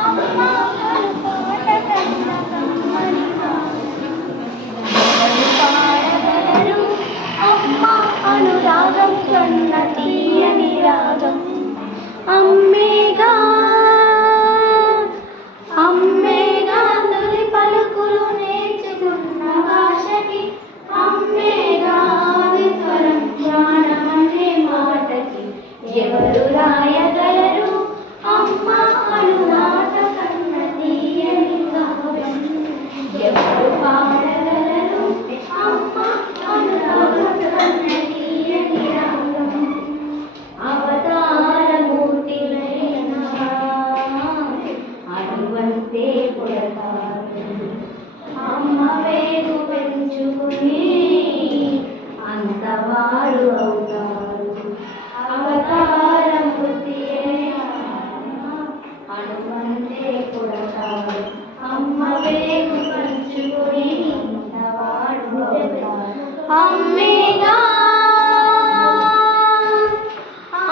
అమ్మ అను పాట కన్న కమ్మని ఎవరు పాడగలరు అమ్మ అనురాగం కన్న తీయని రాగం అమ్మేగా అమ్మేగా తొలి పలుకులు నేర్చుకున్న భాషకి అమ్మేగా స్వరం జ్ఞానమనే మాటకి ఎవరు రాయగలరు అమ్మ అనురాగ కన్న తీయని కావ్యం ఎవరు పాడగలరు అమ్మ అనురాగ కన్న తీయని రాగం అవతారమూర్తిలైనా అటువంటి పుడతారు అమ్మ వేగు పెంచుకుని అంతవారు అవుతారు అవతారమూర్తి అటువంటి పుడతారు అమ్మ వేగు పెంచుకుని అంతవారు అవుతారు అమ్మేగా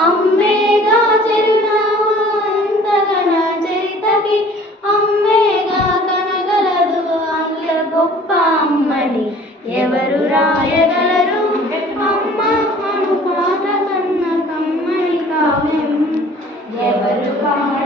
అమ్మేగా చిరునామా అంతగన చరితకి అమ్మేగా కనగలదు అంత గొప్ప అమ్మని ఎవరు రాయగలరు అమ్మ అను పాట కన్న కమ్మని కావ్యం ఎవరు పాడ